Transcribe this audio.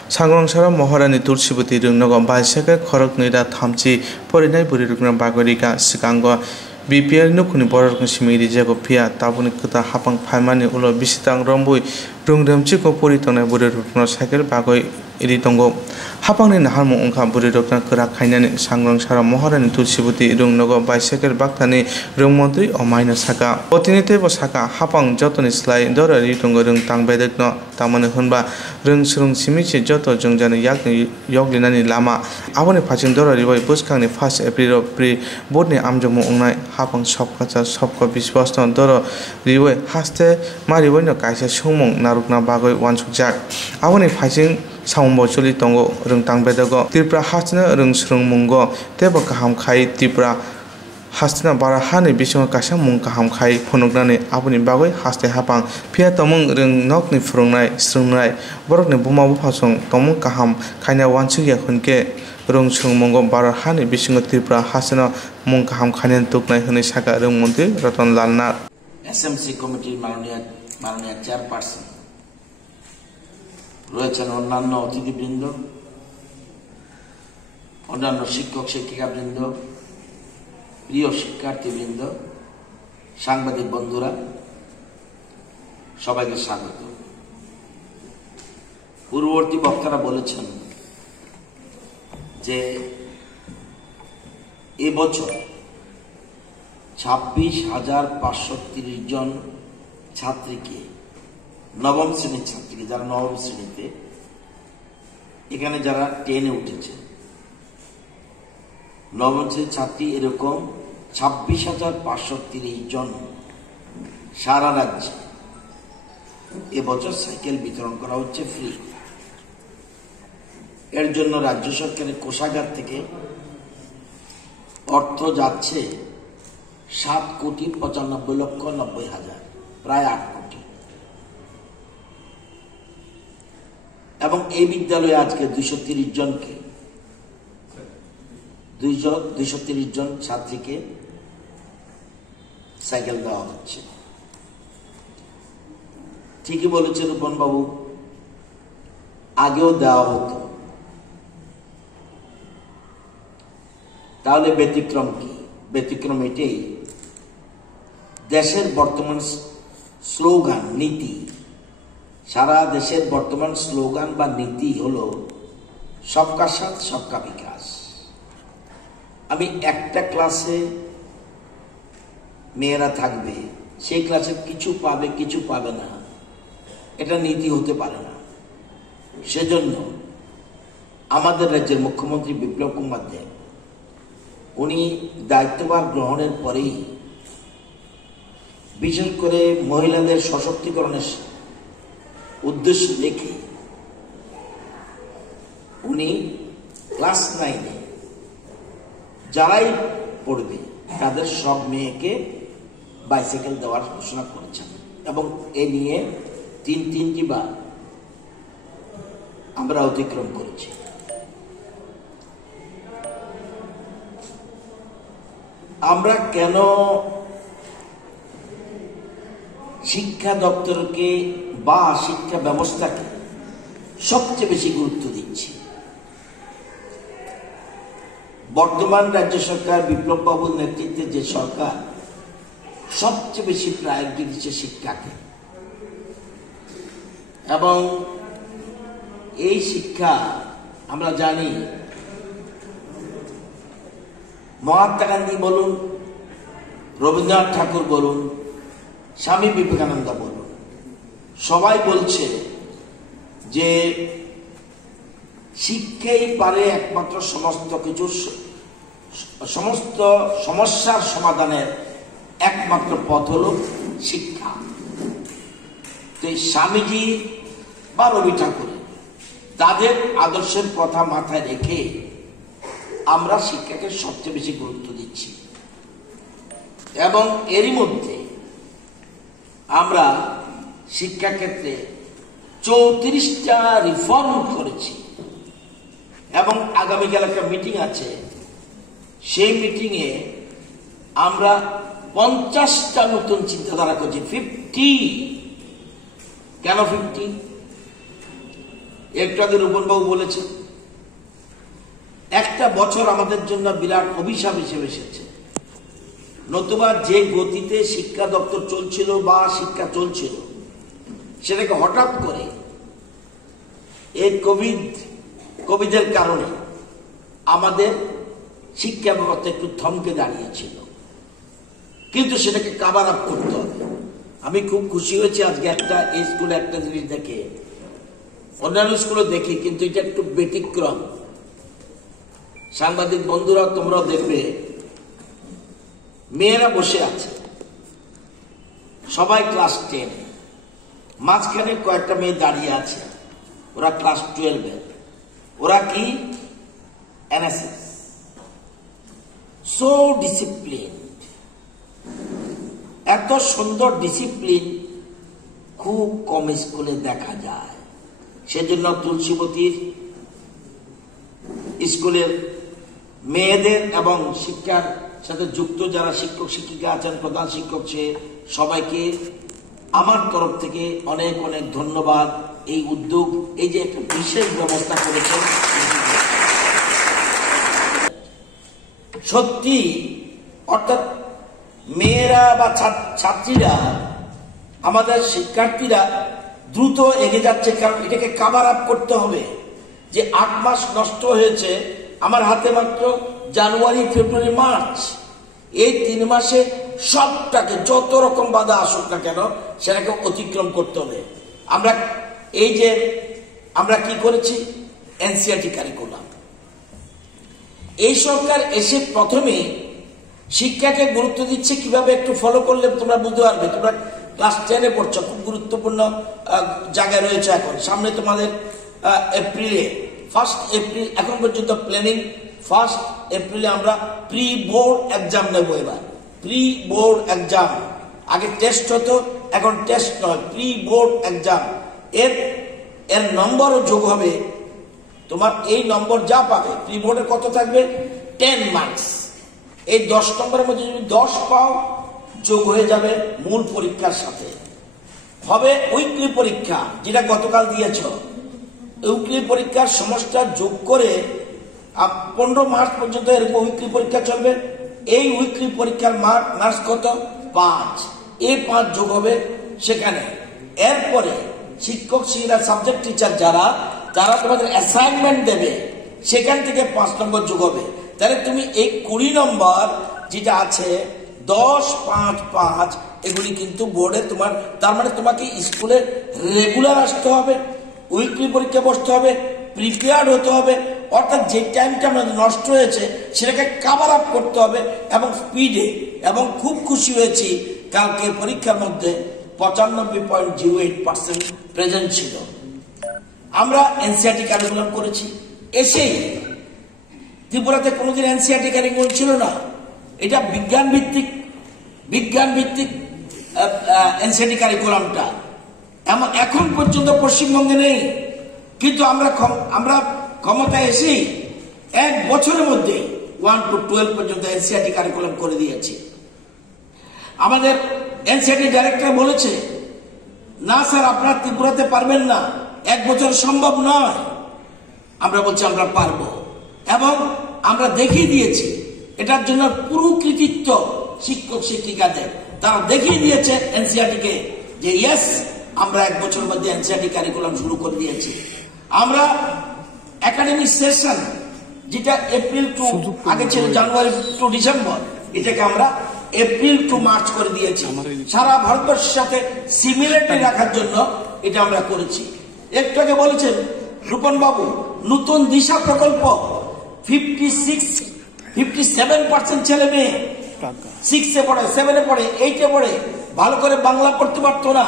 सांग्रांसारा महारानी तुलसीवती रुंगनगो बाइसेके खरक नैरा थामची परिनाय बुरि रुगना बागरिका सिकांगो बीपीआर नुखुनि बरक सिमिरि जेगो फिया ताबुनि खोता हापां फाइमानि उलो बिसितां रंबुइ रुंग्रोमचिको परितंनाय बुरि रुगना साइकेल बागय इरि दंगो हापांनि नाहारमु अंखा बुरि रुगना खोरा खायनानि सांग्रांसारा महारानी तुलसीवती रुंगनगो बाइसेके बाक्तानि रुंमन्त्रि अमायना साका अतिनिते बसाका हापां जतनि स्लाय दरारि दंगो रुं तांबेदकनो तामने होनबा रुं सुरुं सिमिचे जत जोंजानि यागनि यगलिनानि लामा आबनि फाचिं दरारि बाय बुसखांनि 1 एप्रिल प्रि बोर्डनि आमजमु अंनाय हापां सबकाचा सबका विश्वासनो दर रिवे हास्ते मारिवैनो काइसे सुमं नारुकना बागै वानसुकजाक आबनि फाचिं साउम्बो चलि तंगो रुं तांबेदगो त्रिपुरा हास्तिना रुं सुरुं मुंगो तेबो काहाम खाइ त्रिपुरा हास्तिना बारा हानि बिसंग कासा मुं काहाम खाइ फनुगनानि आबनि बागै हास्ते हापां फिया तमं रुं नकनि फुरुंनाय स्रुंनाय बरकनि बुमाबु फासं तमं काहाम खायना वानसुगिया खुनके रुं सुरुं मुंगो बारा हानि बिसंग त्रिपुरा हास्तिना मुं काहाम खायना तुकनाय हनै साका रुं मन्त्रि रतनलाल नाथ एसएमसी कमिटिर माननीय চেয়ারপারসন রয়েছেন অন্যান্য অতিথিবৃন্দ অন্যান্য শিক্ষক শিক্ষিকাবৃন্দ প্রিয় শিক্ষার্থীবৃন্দ সাংবাদিক বন্ধুরা সবাইকে স্বাগত পূর্ববর্তী বক্তারা বলেছেন যে এবছর 26,530 জন ছাত্রীকে নবম শ্রেণীর ছাত্রীকে যারা নবম শ্রেণীতে এখানে যারা 10-এ উঠেছে নবম শ্রেণীর ছাত্রী এরকম 26,530 জন সারা রাজ্যে এবছর সাইকেল বিতরণ করা হচ্ছে ফ্রি। এর জন্য রাজ্য সরকারের কোষাগার থেকে অর্থ যাচ্ছে 7,95,90,000 প্রায় 8 কোটি। এবং এই বিদ্যালয়ে আজকে 230 জনকে 230 জন ছাত্রীকে সাইকেল দেওয়া হচ্ছে। ঠিকই বলেছেন রূপন বাবু, আগেও দেওয়া হতো, তাহলে ব্যতিক্রম কি? ব্যতিক্রম এটাই, দেশের বর্তমান স্লোগান নীতি, সারা দেশের বর্তমান স্লোগান বা নীতি হলো সবকা সাথ সবকা বিকাশ। আমি একটা ক্লাসে মেয়েরা থাকবে, সেই ক্লাসে কিছু পাবে কিছু পাবে না, এটা নীতি হতে পারে না। সেজন্য আমাদের রাজ্যের মুখ্যমন্ত্রী বিপ্লব কুমার দেব উনি দায়িত্বভার গ্রহণের পরেই বিশেষ করে মহিলাদের সশক্তিকরণের উদ্দেশ্য রেখে উনি ক্লাস 9-এ যারাই পড়বে তাদের সব মেয়েকে বাইসাইকেল দেওয়ার ঘোষণা করেছেন এবং এ নিয়ে 3টি বার আমরা অতিক্রম করেছি। আমরা কেন শিক্ষা দপ্তরকে বা শিক্ষা ব্যবস্থাকে সবচেয়ে বেশি গুরুত্ব দিচ্ছি? বর্তমান রাজ্য সরকার বিপ্লব বাবুর নেতৃত্বে যে সরকার সবচেয়ে বেশি প্রায়োরিটি দিচ্ছে শিক্ষাকে, এবং এই শিক্ষা আমরা জানি মহাত্মা গান্ধী বলুন, রবীন্দ্রনাথ ঠাকুর বলুন, স্বামী বিবেকানন্দ বলুন, সবাই বলছে যে শিক্ষাই পারে একমাত্র সমস্ত সমস্যার সমাধানের একমাত্র পথ হল শিক্ষা। তো এই স্বামীজি বা রবি ঠাকুর তাদের আদর্শের কথা মাথায় রেখে আমরা শিক্ষাকে সবচেয়ে বেশি গুরুত্ব দিচ্ছি এবং এরই মধ্যে আমরা শিক্ষা ক্ষেত্রে 34টা রিফর্ম করেছি এবং আগামীকাল একটা মিটিং আছে, সেই মিটিংয়ে আমরা 50টা নতুন চিন্তাধারা করছি। 50 কেন 50? একটু আগে রূপনবাবু বলেছেন, একটা বছর আমাদের জন্য বিরাট অভিশাপ হিসেবে এসেছে। নতুবা যে গতিতে শিক্ষা দপ্তর চলছিল বা শিক্ষা চলছিল, সেটাকে হঠাৎ করে এই কোভিডের কারণে আমাদের শিক্ষা ব্যবস্থা একটু থমকে দাঁড়িয়েছিল, কিন্তু সেটাকে কাভার আপ করতে হবে। আমি খুব খুশি হয়েছি আজকে একটা এই স্কুলে একটা জিনিস দেখে, অন্যান্য স্কুলে দেখি কিন্তু এটা একটু ব্যতিক্রম। সাংবাদিক বন্ধুরা তোমরাও দেখবে, মেয়েরা বসে আছে সবাই ক্লাস 10, মাঝখানে কয়েকটা মেয়ে দাঁড়িয়ে আছে, ওরা ক্লাস 12। ওরা কি এনএসএস, সো ডিসিপ্লিন, এত সুন্দর ডিসিপ্লিন খুব কম স্কুলে দেখা যায়। সেজন্য তুলসীবতীর স্কুলের মেয়েদের এবং শিক্ষার সাথে যুক্ত যারা শিক্ষক শিক্ষিকা আছেন, প্রধান শিক্ষক, সে সবাইকে আমার তরফ থেকে অনেক অনেক ধন্যবাদ। এই উদ্যোগ, এই যে একটা বিশেষ ব্যবস্থা করেছেন, সত্যি অর্থাৎ মেয়েরা বা ছাত্রীরা, আমাদের শিক্ষার্থীরা দ্রুত এগিয়ে যাচ্ছে। কারণ এটাকে কাভার আপ করতে হবে। যে 8 মাস নষ্ট হয়েছে, আমার হাতে মাত্র জানুয়ারি, ফেব্রুয়ারি, মার্চ, এই 3 মাসে সবটাকে যত রকম বাধা আসুক না কেন সেটাকে অতিক্রম করতে হবে। আমরা কি করেছি, এনসিইআরটি কারিকুলাম। এই সরকার এসে প্রথমে শিক্ষাকে গুরুত্ব দিচ্ছে, কিভাবে একটু ফলো করলে তোমরা বুঝতে পারবে। তোমরা ক্লাস 10-এ পড়ছো, খুব গুরুত্বপূর্ণ জায়গায় রয়েছে। এখন সামনে তোমাদের এপ্রিলে, 1 এপ্রিল, এখন পর্যন্ত প্ল্যানিং, 1 এপ্রিলে আমরা প্রি বোর্ড এক্সাম নেব। এবার প্রি বোর্ড এক্সাম, আগে টেস্ট হতো, এখন টেস্ট নয়, প্রি বোর্ড এক্সাম। এর নম্বরও যোগ হবে। তোমার এই নম্বর যা পাবে, প্রি বোর্ডে কত থাকবে, 10 মার্কস। এই 10 নম্বরের মধ্যে যদি 10 পাও, যোগ হয়ে যাবে মূল পরীক্ষার সাথে। হবে উইকলি পরীক্ষা, যেটা গতকাল দিয়েছ। উইকলি পরীক্ষার সমস্যা যোগ করে 15 মার্চ পর্যন্ত এরকম উইকলি পরীক্ষা চলবে। এই উইকলি পরীক্ষার মার্কস কত, 5। এই 5 যোগ হবে সেখানে। এরপরে শিক্ষক শিক্ষিকা সাবজেক্ট টিচার যারা তোমাদের অ্যাসাইনমেন্ট দেবে, সেখান থেকে 5 নম্বর যোগ হবে। তাহলে তুমি এই 20 নম্বর যেটা আছে, 10, 5, 5, এগুলি কিন্তু বোর্ডে তোমার, তার মানে তোমাকে স্কুলে রেগুলার আসতে হবে, উইকলি পরীক্ষা বসতে হবে, প্রিপেয়ার্ড হতে হবে। অর্থাৎ যে টাইমটা আমাদের নষ্ট হয়েছে সেটাকে কাভার আপ করতে হবে এবং স্পিডে। এবং খুব খুশি হয়েছি, কালকে পরীক্ষার মধ্যে 95.08% প্রেজেন্ট ছিল। আমরা এনসিইআরটি কারিকুলাম করেছি। এসেই ত্রিপুরাতে কোনোদিন এনসিইআরটি কারিকুলাম ছিল না। এটা বিজ্ঞান ভিত্তিক এনসিইআরটি কারিকুলামটা এখন পর্যন্ত পশ্চিমবঙ্গে নেই। কিন্তু আমরা ক্ষমতায় এসেই 1 বছরের মধ্যে 1 to 12 পর্যন্ত এনসিইআরটি কারিকুলাম করে দিয়েছি। আমাদের এনসিইআরটি ডাইরেক্টর বলেছে, না স্যার আপনারা ত্রিপুরাতে পারবেন না, 1 বছর সম্ভব নয়। আমরা বলছি আমরা পারবো, এবং আমরা দেখিয়ে দিয়েছি। এটার জন্য পুরো কৃতিত্ব শিক্ষক শিক্ষিকাদের। তারা দেখিয়ে দিয়েছে এনসিইআরটিকে যে ইয়েস, আমরা 1 বছরের মধ্যে এনসিইআরটি কারিকুলাম শুরু করে দিয়েছি। আমরা একাডেমিক সেশন, যেটা এপ্রিল টু, আগে ছিল জানুয়ারি টু ডিসেম্বর, এটাকে আমরা এপ্রিল টু মার্চ করে দিয়েছি। সারা ভারতবর্ষের সাথে সিমিলারিটি রাখার জন্য এটা আমরা করেছি। একটু আগে বলেছেন রূপন বাবু, নতুন দিশা প্রকল্প, 57% ছেলে মেয়ে 6-এ পড়ে, 7-এ পড়ে, 8-এ পড়ে, ভালো করে বাংলা পড়তে পারতো না।